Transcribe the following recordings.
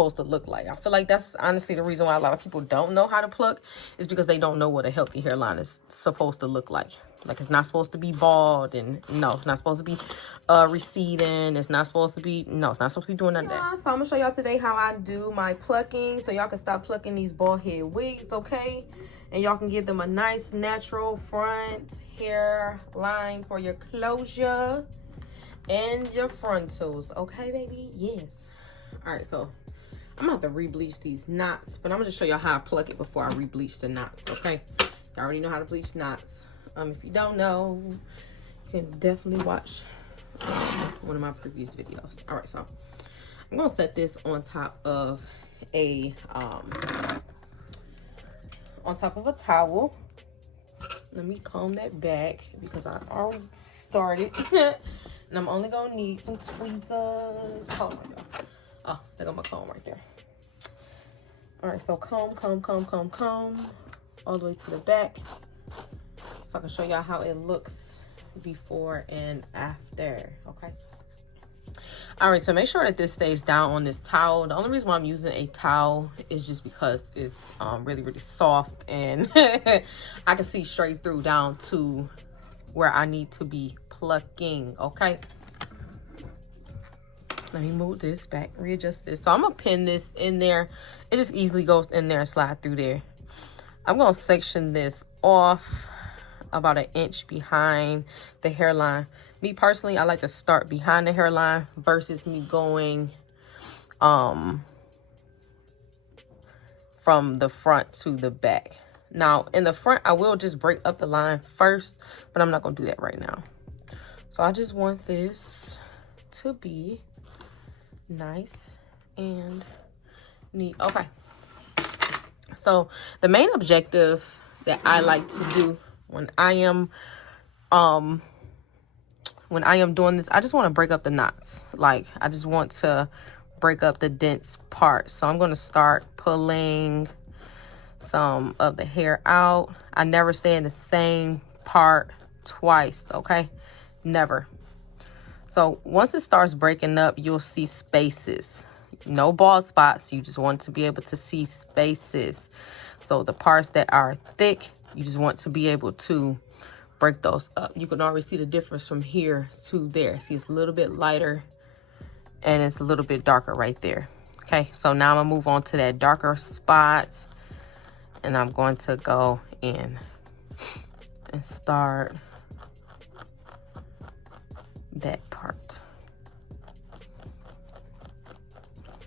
supposed to look like. I feel like that's honestly the reason why a lot of people don't know how to pluck, is because they don't know what a healthy hairline is supposed to look like. Like, it's not supposed to be bald, and no, it's not supposed to be receding. It's not supposed to be, no, it's not supposed to be doing none of that. So I'm gonna show y'all today how I do my plucking, so y'all can stop plucking these bald head wigs, okay? And y'all can give them a nice natural front hairline for your closure and your frontals, okay, baby? Yes. All right, so I'm gonna have to re-bleach these knots, but I'm gonna just show y'all how I pluck it before I re-bleach the knots, okay? Y'all already know how to bleach knots. If you don't know, you can definitely watch one of my previous videos. All right, so I'm gonna set this on top of a towel. Let me comb that back because I already started. And I'm only gonna need some tweezers. Hold on, y'all. Oh, there go my comb right there. All right, so comb all the way to the back, so I can show y'all how it looks before and after, okay? All right, so make sure that this stays down on this towel. The only reason why I'm using a towel is just because it's really, really soft, and I can see straight through down to where I need to be plucking, okay? Let me move this back, readjust this. So I'm gonna pin this in there. It just easily goes in there and slide through there. I'm gonna section this off about 1 inch behind the hairline. Me personally, I like to start behind the hairline versus me going from the front to the back. Now in the front, I will just break up the line first, but I'm not gonna do that right now. So I just want this to be nice and neat. Okay, so the main objective that I like to do when I am doing this, I just want to break up the knots. Like, I just want to break up the dense parts. So I'm going to start pulling some of the hair out. I never stay in the same part twice, okay? Never. So once it starts breaking up, you'll see spaces. No bald spots. You just want to be able to see spaces. So the parts that are thick, you just want to be able to break those up. You can already see the difference from here to there. See, it's a little bit lighter and it's a little bit darker right there. Okay, so now I'm gonna move on to that darker spot, and I'm going to go in and start that part.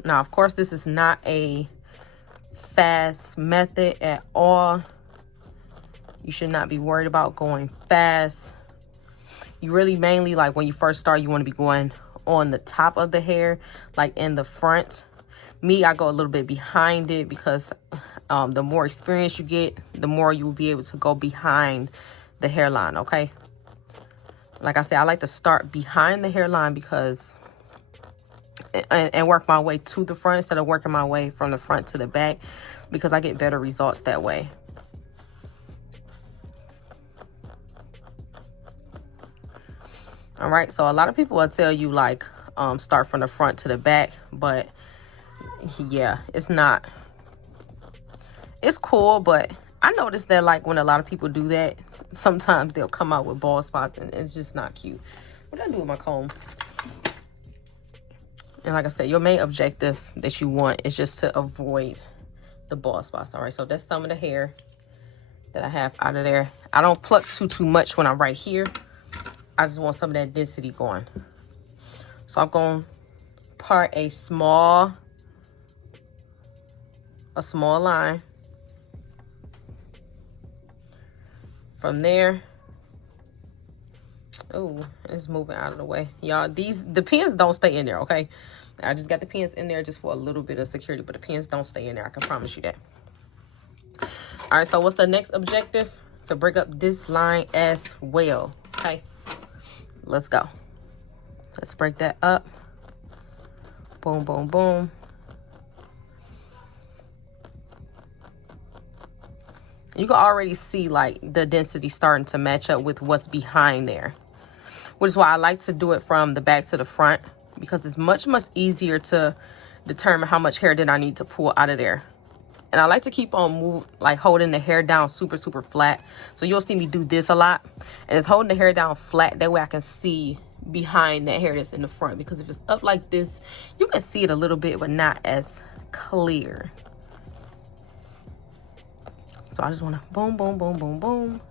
Now, of course, this is not a fast method at all. You should not be worried about going fast. You really mainly, like when you first start, you want to be going on the top of the hair, like in the front. Me, I go a little bit behind it because the more experience you get, the more you will be able to go behind the hairline, okay? Like I said, I like to start behind the hairline because and work my way to the front instead of working my way from the front to the back, because I get better results that way. All right, so a lot of people will tell you like start from the front to the back, but yeah, it's not. It's cool, but I noticed that like when a lot of people do that, sometimes they'll come out with bald spots and it's just not cute. What did I do with my comb? And like I said, your main objective that you want is just to avoid the bald spots. All right, so that's some of the hair that I have out of there. I don't pluck too much when I'm right here. I just want some of that density going. So I'm going to part a small line. From there, oh, it's moving out of the way. Y'all, the pins don't stay in there, okay? I just got the pins in there just for a little bit of security, but the pins don't stay in there. I can promise you that. All right, so what's the next objective? To break up this line as well, okay? Let's go. Let's break that up. Boom, boom, boom. You can already see like the density starting to match up with what's behind there, which is why I like to do it from the back to the front, because it's much easier to determine how much hair did I need to pull out of there. And I like to keep on holding the hair down super flat. So you'll see me do this a lot, and it's holding the hair down flat. That way I can see behind that hair that's in the front, because if it's up like this, you can see it a little bit but not as clear. So I just want to boom, boom, boom, boom, boom.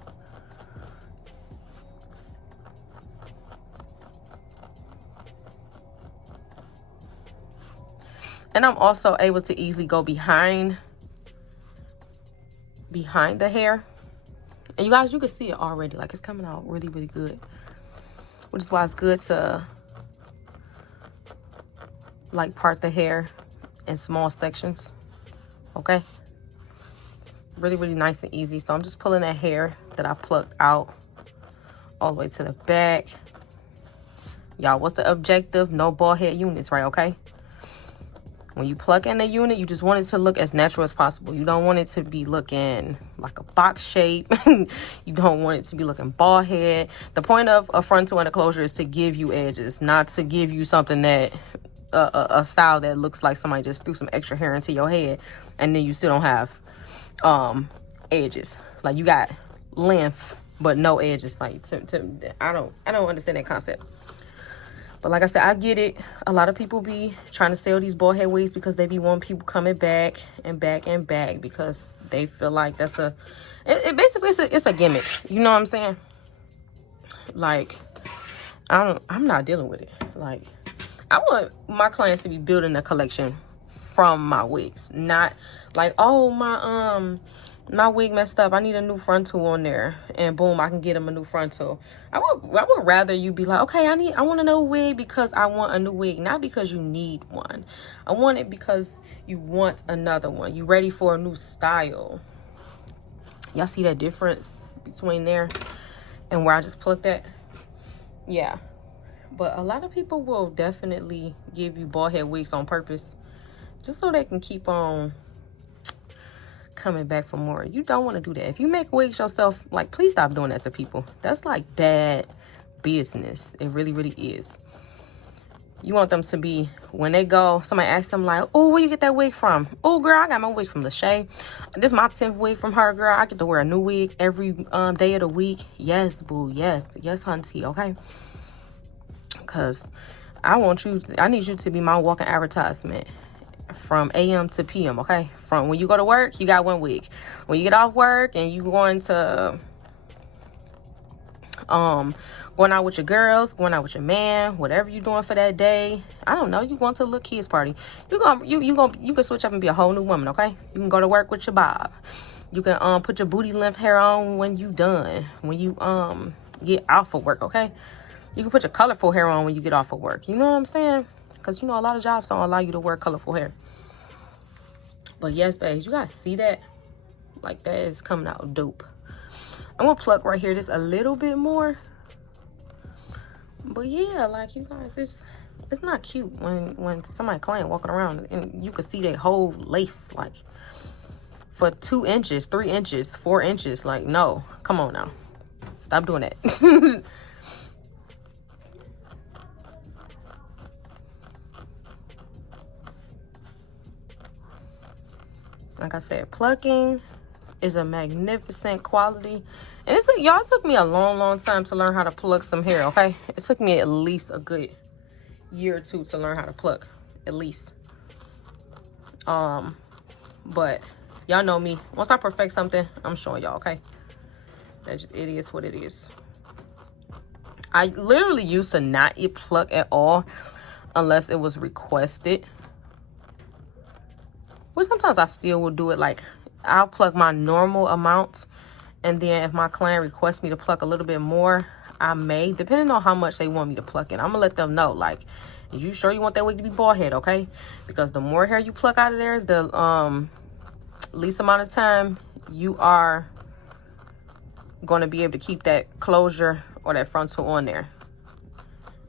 And I'm also able to easily go behind the hair. And you guys, you can see it already. Like, it's coming out really good. Which is why it's good to like part the hair in small sections. Okay? Really nice and easy. So I'm just pulling that hair that I plucked out all the way to the back. Y'all, what's the objective? No bald head units, right? Okay? When you pluck in a unit, you just want it to look as natural as possible. You don't want it to be looking like a box shape. You don't want it to be looking bald head. The point of a frontal and a closure is to give you edges, not to give you something that, a style that looks like somebody just threw some extra hair into your head and then you still don't have edges. Like, you got length but no edges. Like, I don't understand that concept. But like I said, I get it. A lot of people be trying to sell these bald head wigs because they be wanting people coming back and back and back, because they feel like that's basically it's a gimmick. You know what I'm saying? Like, I'm not dealing with it. Like, I want my clients to be building a collection from my wigs, not like, oh, my wig messed up, I need a new frontal on there, and boom, I can get them a new frontal. I would rather you be like, okay, I want a new wig because I want a new wig, not because you need one. I want it because you want another one. You ready for a new style. Y'all see that difference between there and where I just plucked that? Yeah. But a lot of people will definitely give you bald head wigs on purpose, just so they can keep on coming back for more. You don't want to do that. If you make wigs yourself, like, please stop doing that to people. That's like bad business. It really is. You want them to be, when they go, somebody asks them like, oh, where you get that wig from? Oh, girl, I got my wig from Lachey. This is my 10th wig from her, girl. I get to wear a new wig every day of the week. Yes, boo. Yes, hunty. Okay, because I need you to be my walking advertisement from AM to PM. Okay, from when you go to work, you got one wig. When you get off work and you going to going out with your girls, going out with your man, whatever you're doing for that day, I don't know, you going to a little kids party, you can switch up and be a whole new woman. Okay, you can go to work with your bob. You can put your booty length hair on when you done, when you get off of work. Okay, you can put your colorful hair on when you get off of work. You know what I'm saying? Because, you know, a lot of jobs don't allow you to wear colorful hair. But yes, babes, you guys see that? Like, that is coming out dope. I'm gonna pluck right here just a little bit more. But yeah, like, you guys, it's not cute when somebody client walking around and you can see their whole lace, like, for 2 inches, 3 inches, 4 inches. Like, no, come on now, stop doing that. Like I said, plucking is a magnificent quality. And y'all took me a long time to learn how to pluck some hair, okay? It took me at least a good year or 2 to learn how to pluck, at least. But y'all know me. Once I perfect something, I'm showing y'all, okay? It is what it is. I literally used to not eat pluck at all unless it was requested. Which sometimes I still will do it. Like, I'll pluck my normal amount, and then if my client requests me to pluck a little bit more, I may, depending on how much they want me to pluck in. I'm gonna let them know, like, is you sure you want that wig to be bald head? Okay, because the more hair you pluck out of there, the least amount of time you are going to be able to keep that closure or that frontal on there.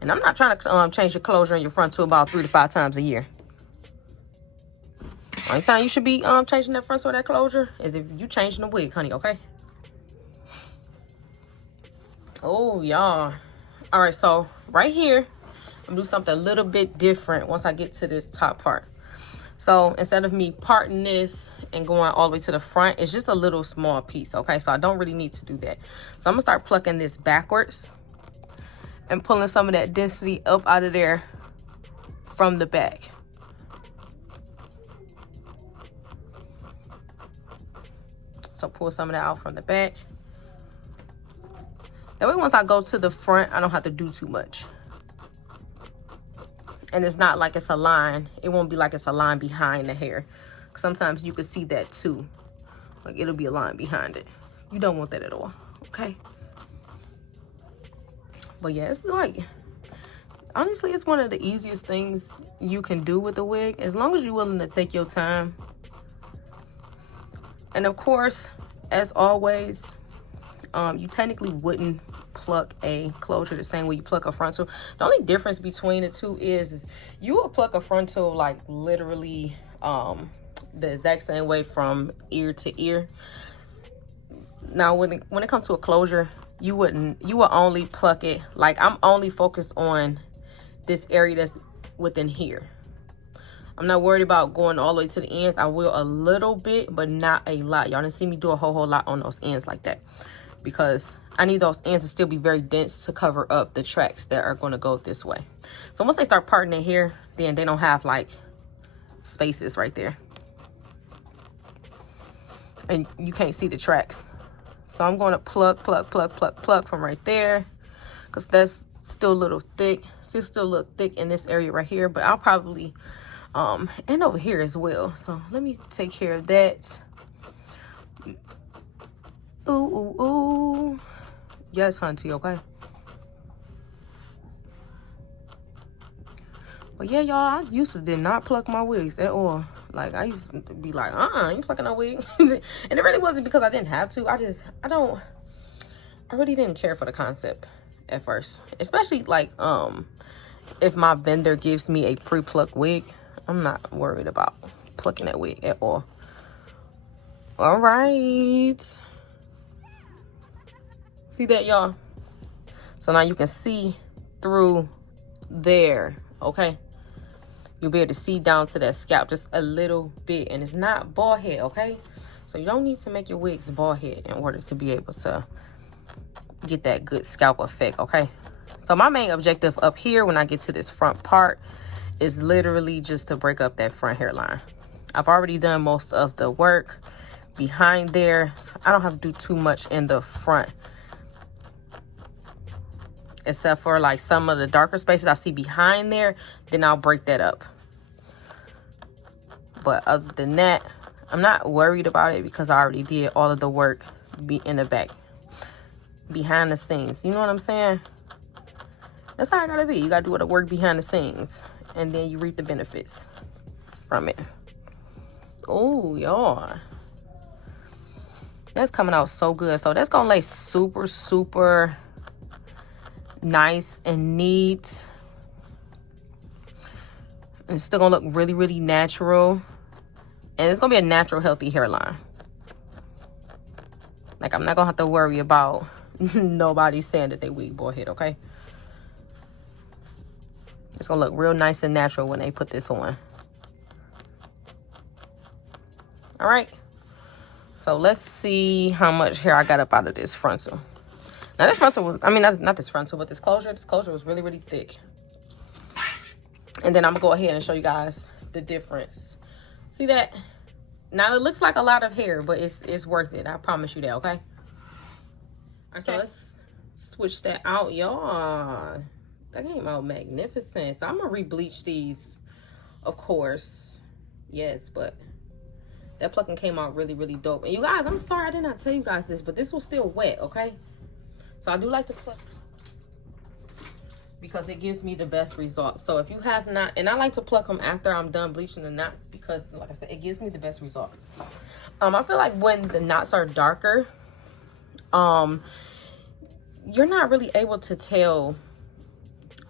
And I'm not trying to change your closure and your frontal about 3 to 5 times a year. Only time you should be changing that frontal or that closure is if you changing the wig, honey. Okay. Oh, y'all. All right, so right here, I'm gonna do something a little bit different once I get to this top part. So instead of me parting this and going all the way to the front, it's just a little small piece, okay? So I don't really need to do that. So I'm gonna start plucking this backwards and pulling some of that density up out of there from the back. So pull some of that out from the back. That way once I go to the front, I don't have to do too much. And it's not like it's a line. It won't be like it's a line behind the hair. Sometimes you can see that too. Like it'll be a line behind it. You don't want that at all, okay? But yeah, it's like, honestly, it's one of the easiest things you can do with a wig, as long as you're willing to take your time. And of course, as always, you technically wouldn't pluck a closure the same way you pluck a frontal. The only difference between the two is you will pluck a frontal like literally the exact same way from ear to ear. Now when it comes to a closure, you will only pluck it, like I'm only focused on this area that's within here. I'm not worried about going all the way to the ends. I will a little bit, but not a lot. Y'all didn't see me do a whole lot on those ends like that, because I need those ends to still be very dense to cover up the tracks that are going to go this way. So once they start parting it here, then they don't have like spaces right there. And you can't see the tracks. So I'm going to pluck from right there, because that's still a little thick. It's still a little thick in this area right here, but I'll probably, and over here as well. So let me take care of that. Ooh, ooh, ooh. Yes, hunty, okay? But yeah, y'all, I used to did not pluck my wigs at all. Like, I used to be like, I ain't plucking no wig. And it really wasn't because I didn't have to. I really didn't care for the concept at first. Especially, like, if my vendor gives me a pre-plucked wig, I'm not worried about plucking that wig at all. All right. See that, y'all? So now you can see through there, okay? You'll be able to see down to that scalp just a little bit, and it's not bald head, okay? So you don't need to make your wigs bald head in order to be able to get that good scalp effect, okay? So my main objective up here when I get to this front part is literally just to break up that front hairline. I've already done most of the work behind there, so I don't have to do too much in the front, except for like some of the darker spaces I see behind there. Then I'll break that up. But other than that, I'm not worried about it, because I already did all of the work in the back, behind the scenes. You know what I'm saying? That's how I gotta be. You gotta do all the work behind the scenes, and then you reap the benefits from it. Oh, y'all, that's coming out so good. So that's gonna lay super, super nice and neat. And it's still gonna look really, really natural. And it's gonna be a natural, healthy hairline. Like, I'm not gonna have to worry about nobody saying that they wig bald head, okay? It's gonna look real nice and natural when they put this on. All right. So let's see how much hair I got up out of this frontal. Now this frontal was, I mean, not this frontal, but this closure was really, really thick. And then I'm gonna go ahead and show you guys the difference. See that? Now it looks like a lot of hair, but it's worth it. I promise you that, okay? All right, so let's switch that out, y'all. That came out magnificent. So I'm gonna re-bleach these, of course. Yes, but that plucking came out really, really dope. And you guys, I'm sorry I did not tell you guys this, but this was still wet, okay? So I do like to pluck because it gives me the best results. So if you have not, and I like to pluck them after I'm done bleaching the knots, because like I said, it gives me the best results. I feel like when the knots are darker, you're not really able to tell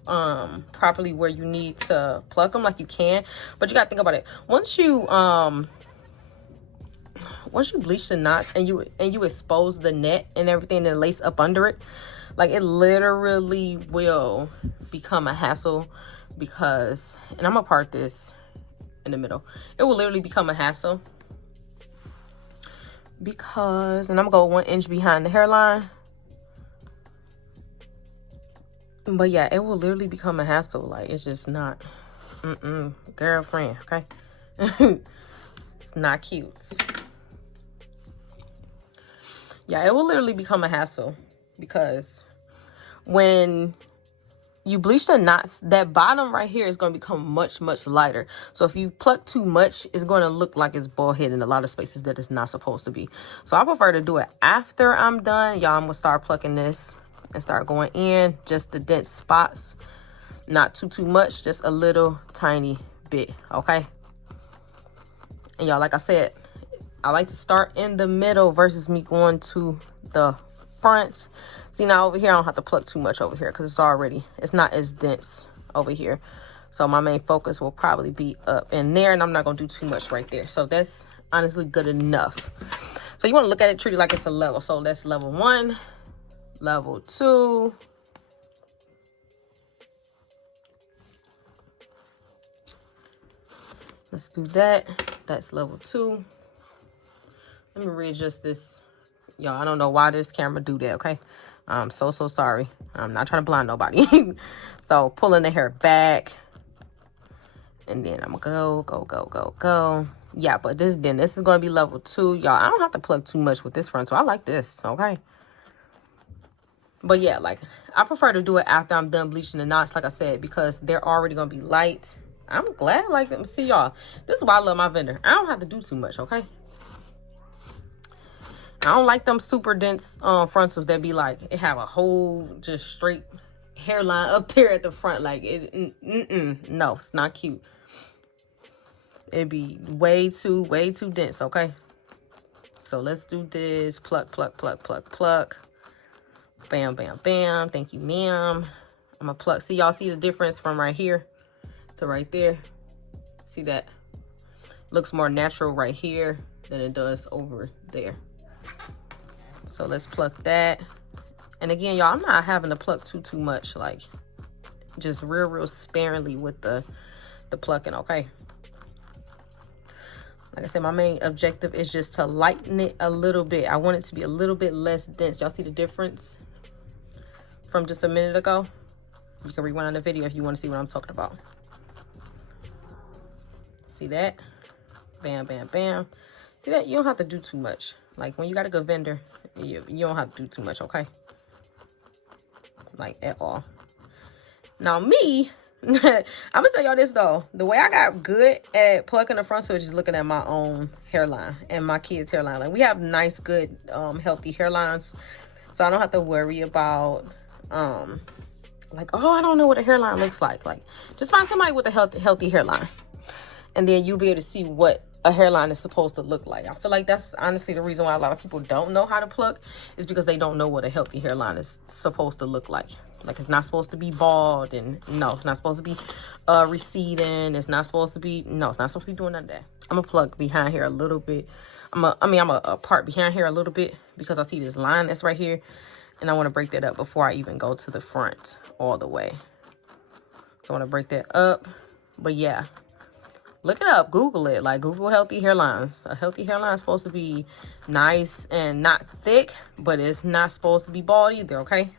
properly where you need to pluck them like you can. But you gotta think about it. Once you bleach the knots and you expose the net and everything and lace up under it, like, it literally will become a hassle, because, and I'm gonna part this in the middle. It will literally become a hassle because, and I'm gonna go 1 inch behind the hairline. But yeah, it will literally become a hassle. Like, it's just not, girlfriend, okay? It's not cute. Yeah, it will literally become a hassle because when you bleach the knots, that bottom right here is going to become much, much lighter. So if you pluck too much, it's going to look like it's bald head in a lot of spaces that it's not supposed to be. So I prefer to do it after I'm done. Y'all, I'm going to start plucking this and start going in just the dense spots. Not too much, just a little tiny bit, okay? And y'all, like I said, I like to start in the middle versus me going to the front. See, now over here, I don't have to pluck too much over here because it's not as dense over here. So my main focus will probably be up in there, and I'm not going to do too much right there. So that's honestly good enough. So you want to look at it, treat it like it's a level. So that's level 1, level 2. Let's do that. That's level 2. Let me readjust this. Y'all, I don't know why this camera do that, okay? I'm so sorry. I'm not trying to blind nobody. So pulling the hair back. And then I'm gonna go. Yeah, but this is gonna be level 2. Y'all, I don't have to pluck too much with this front, so I like this, okay? But yeah, like, I prefer to do it after I'm done bleaching the knots, like I said, because they're already gonna be light. I'm glad, like, see y'all, this is why I love my vendor. I don't have to do too much, okay? I don't like them super dense frontals that be like, it have a whole just straight hairline up there at the front. Like, no, it's not cute. It'd be way too dense, okay? So let's do this. Pluck. Bam. Thank you, ma'am. I'm gonna pluck. See, y'all see the difference from right here to right there? See that? Looks more natural right here than it does over there. So let's pluck that. And again, y'all, I'm not having to pluck too much. Like, just real sparingly with the plucking, okay? Like I said, my main objective is just to lighten it a little bit. I want it to be a little bit less dense. Y'all see the difference from just a minute ago? You can rewind the video if you want to see what I'm talking about. See that? Bam. See that? You don't have to do too much. Like, when you got a good vendor, you don't have to do too much, okay? Like, at all. Now, me, I'm gonna tell y'all this, though. The way I got good at plucking the front, so is just looking at my own hairline and my kids' hairline. Like, we have nice, good, healthy hairlines. So I don't have to worry about, like, oh, I don't know what a hairline looks like. Like, just find somebody with a healthy hairline. And then you'll be able to see what a hairline is supposed to look like. I feel like that's honestly the reason why a lot of people don't know how to pluck, is because they don't know what a healthy hairline is supposed to look like. Like, it's not supposed to be bald, and no, it's not supposed to be receding. It's not supposed to be, no, it's not supposed to be doing none of that. I'm gonna pluck behind here a little bit. I'm gonna part behind here a little bit because I see this line that's right here, and I want to break that up before I even go to the front all the way. So I want to break that up. But yeah, look it up, Google it. Like, Google healthy hairlines. A healthy hairline is supposed to be nice and not thick, but it's not supposed to be bald either, okay?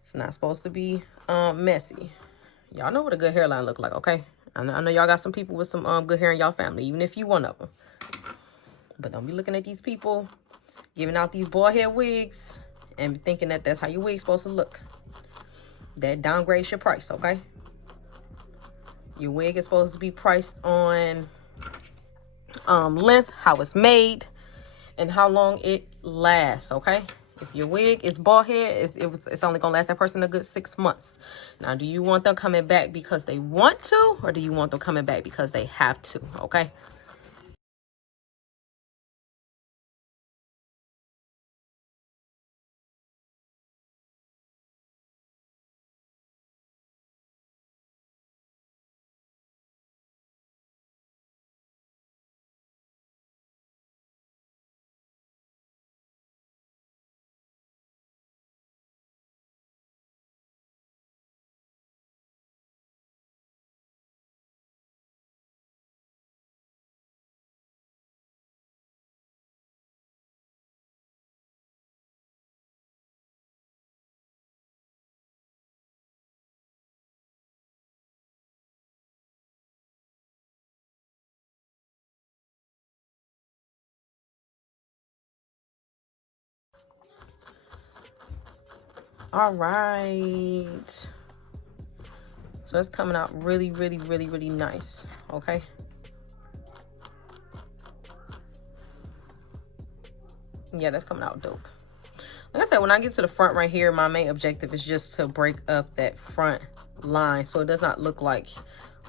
It's not supposed to be messy. Y'all know what a good hairline look like, okay? I know y'all got some people with some good hair in y'all family, even if you one of them. But don't be looking at these people giving out these bald head wigs and thinking that that's how your wig's supposed to look. That downgrades your price, okay? Your wig is supposed to be priced on length, how it's made, and how long it lasts, okay? If your wig is bald head, it's only gonna last that person a good 6 months. Now, do you want them coming back because they want to, or do you want them coming back because they have to, okay? All right. So it's coming out really, really, really, really nice. Okay. Yeah, that's coming out dope. Like I said, when I get to the front right here, my main objective is just to break up that front line so it does not look like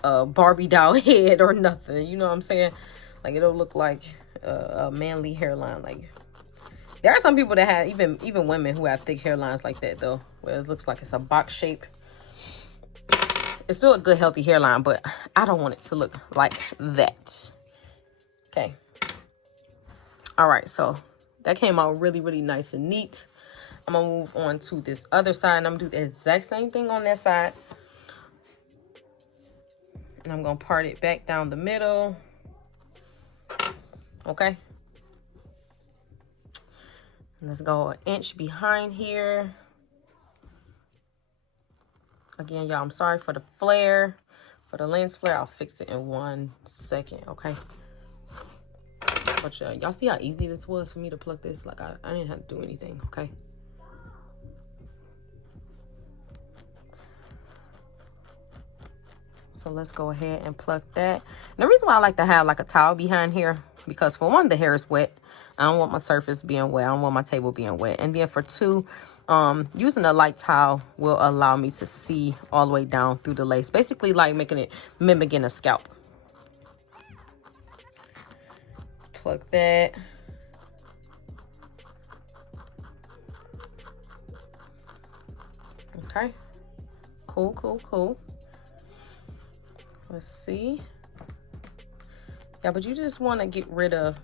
a Barbie doll head or nothing. You know what I'm saying? Like, it'll look like a manly hairline. Like, there are some people that have, even women who have thick hairlines like that, though, where it looks like it's a box shape. It's still a good, healthy hairline, but I don't want it to look like that. Okay. All right, so that came out really, really nice and neat. I'm gonna move on to this other side, and I'm gonna do the exact same thing on that side. And I'm gonna part it back down the middle. Okay. Let's go an inch behind here. Again, y'all, I'm sorry for the flare. For the lens flare, I'll fix it in 1 second, okay? But y'all see how easy this was for me to pluck this? Like, I didn't have to do anything, okay? So let's go ahead and pluck that. And the reason why I like to have like a towel behind here, because for one, the hair is wet. I don't want my surface being wet. I don't want my table being wet. And then for two, using a light towel will allow me to see all the way down through the lace. Basically like making it mimicking a scalp. Pluck that. Okay. Cool, cool, cool. Let's see. Yeah, but you just want to get rid of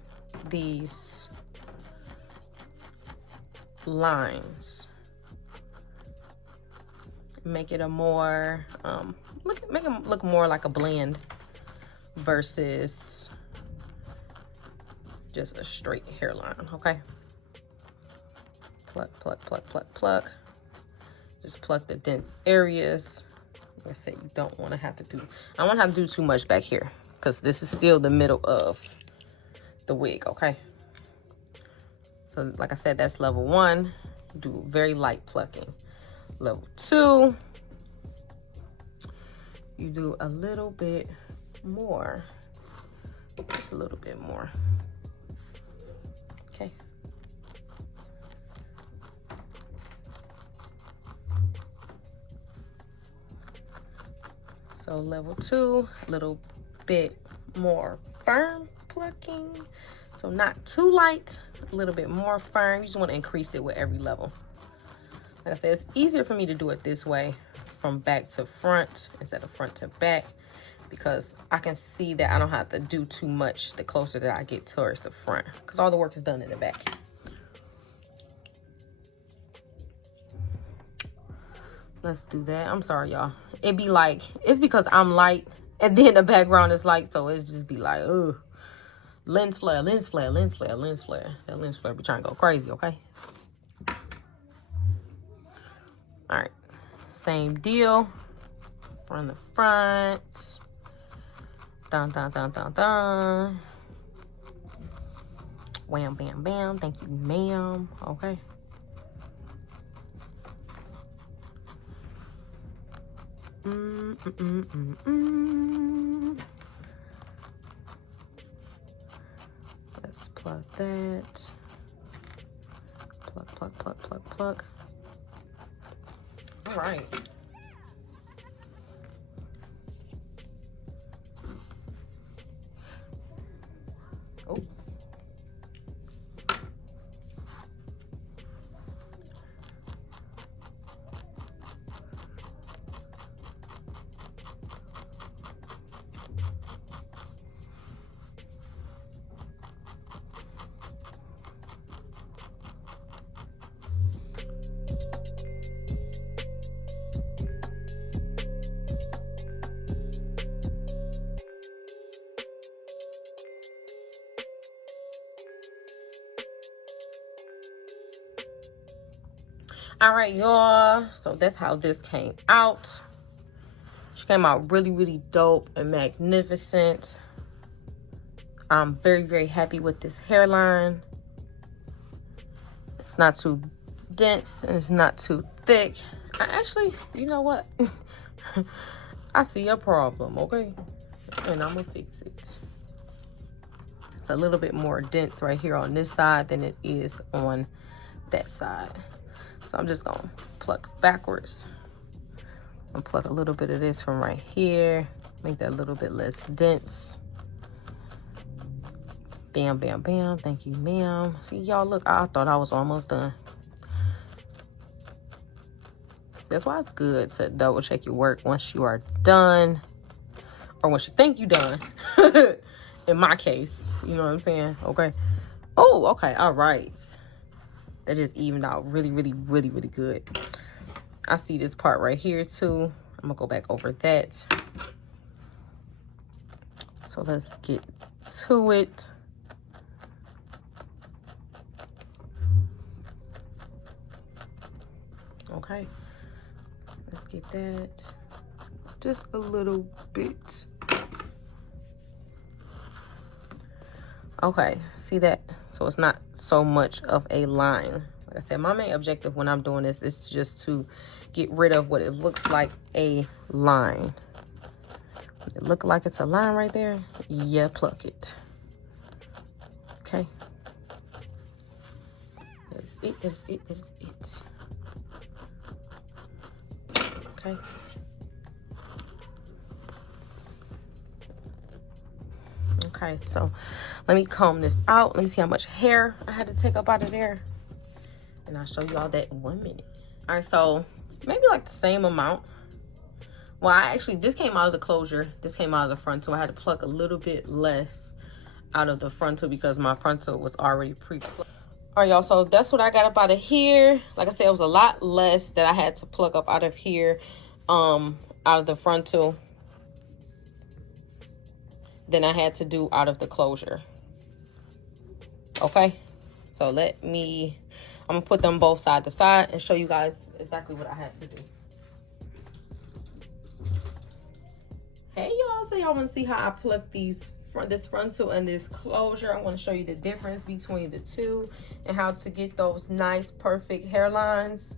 these lines. Make it a more, make them look more like a blend versus just a straight hairline, okay? Pluck, pluck, pluck, pluck, pluck. Just pluck the dense areas. Like I said, you don't want to have to do, I don't want to have to do too much back here because this is still the middle of the wig, okay? So like I said, that's level 1. Do very light plucking. Level 2, you do a little bit more, just a little bit more, okay? So level 2, a little bit more firm plucking. So not too light, a little bit more firm. You just want to increase it with every level. Like I said, it's easier for me to do it this way from back to front instead of front to back because I can see that I don't have to do too much the closer that I get towards the front because all the work is done in the back. Let's do that. I'm sorry, y'all. It be like, it's because I'm light and then the background is light, so it just be like, ugh. Lens flare, lens flare, lens flare, lens flare. That lens flare be trying to go crazy, okay? All right. Same deal. From the front. Dun, dun, dun, dun, dun. Wham, bam, bam. Thank you, ma'am. Okay. Let's pluck that. Pluck, pluck, pluck, pluck, pluck. All right. Oops. All right, y'all, so that's how this came out. She came out really, really dope and magnificent. I'm very, very happy with this hairline. It's not too dense and it's not too thick. I actually, you know what? I see a problem, okay? And I'm gonna fix it. It's a little bit more dense right here on this side than it is on that side. So I'm just gonna pluck backwards. I'm pluck a little bit of this from right here. Make that a little bit less dense. Bam, bam, bam. Thank you, ma'am. See, y'all, look, I thought I was almost done. That's why it's good to double check your work once you are done, or once you think you're done. In my case, you know what I'm saying? Okay. Oh, okay. All right. That just evened out really, really, really, really good. I see this part right here too. I'm gonna go back over that. So let's get to it. Okay. Let's get that just a little bit. Okay, see that? So it's not so much of a line. Like I said, my main objective when I'm doing this is just to get rid of what it looks like a line. Would it look like it's a line right there? Yeah, pluck it. Okay. That is it, that is it, that is it. Okay. Okay, so let me comb this out. Let me see how much hair I had to take up out of there. And I'll show you all that in 1 minute. All right, so maybe like the same amount. Well, this came out of the closure. This came out of the frontal. I had to pluck a little bit less out of the frontal because my frontal was already pre-plucked. All right, y'all, so that's what I got up out of here. Like I said, it was a lot less that I had to pluck up out of here, out of the frontal, than I had to do out of the closure. Okay, so I'm gonna put them both side to side and show you guys exactly what I had to do. Hey y'all, so y'all wanna see how I pluck this frontal and this closure. I'm gonna show you the difference between the two and how to get those nice, perfect hairlines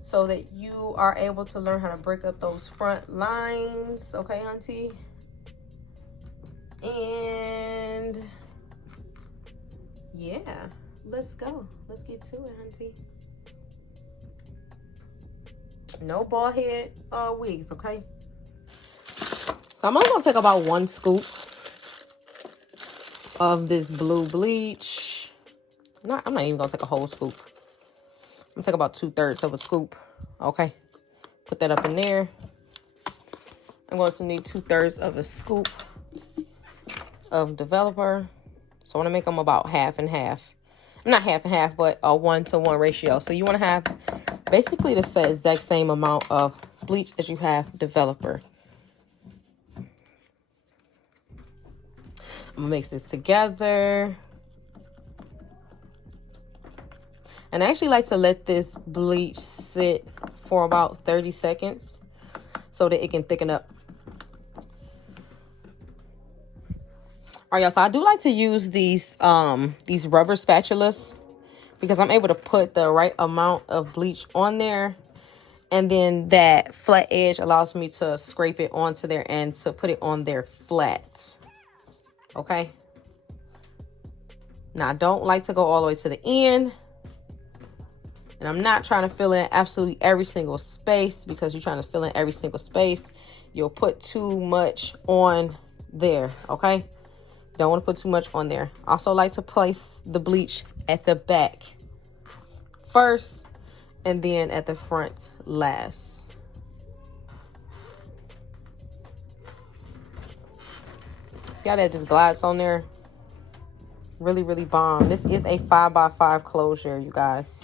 so that you are able to learn how to break up those front lines. Okay, auntie? And yeah, let's go. Let's get to it, auntie. No bald head wigs, okay? So I'm only gonna take about 1 scoop of this blue bleach. I'm not even gonna take a whole scoop. I'm gonna take about 2/3 of a scoop. Okay, put that up in there. I'm going to need 2/3 of a scoop of developer. So I want to make them about half and half. Not half and half, but a 1-to-1 ratio. So you want to have basically the exact same amount of bleach as you have developer. I'm gonna mix this together. And I actually like to let this bleach sit for about 30 seconds so that it can thicken up. All right, y'all, so I do like to use these rubber spatulas because I'm able to put the right amount of bleach on there. And then that flat edge allows me to scrape it onto there and to put it on there flat. Okay. Now, I don't like to go all the way to the end. And I'm not trying to fill in absolutely every single space, because you're trying to fill in every single space, you'll put too much on there, okay? Don't want to put too much on there. Also like to place the bleach at the back first and then at the front last. See how that just glides on there? Really, really bomb. This is a 5x5 closure, you guys.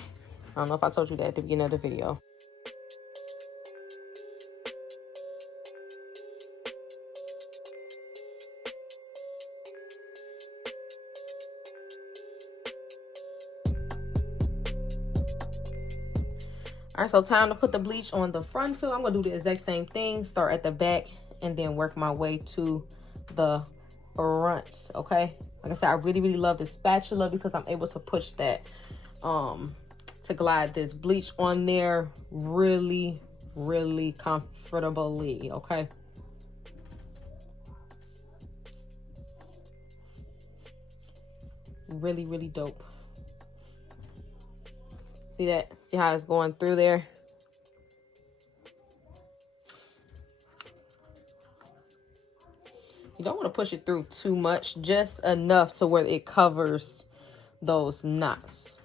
I don't know if I told you that at the beginning of the video. All right, so time to put the bleach on the frontal. I'm gonna do the exact same thing. Start at the back and then work my way to the front, okay? Like I said, I really, really love this spatula because I'm able to push that to glide this bleach on there really, really comfortably, okay? Really, really dope. See that? See how it's going through there? You don't want to push it through too much, just enough so where it covers those knots.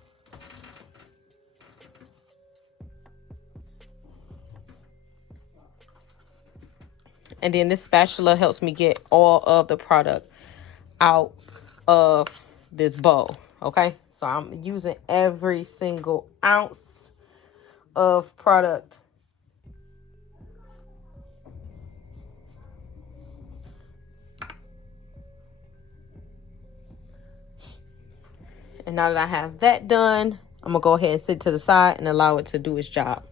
And then this spatula helps me get all of the product out of this bowl, okay? So I'm using every single ounce of product. And now that I have that done, I'm gonna go ahead and sit to the side and allow it to do its job.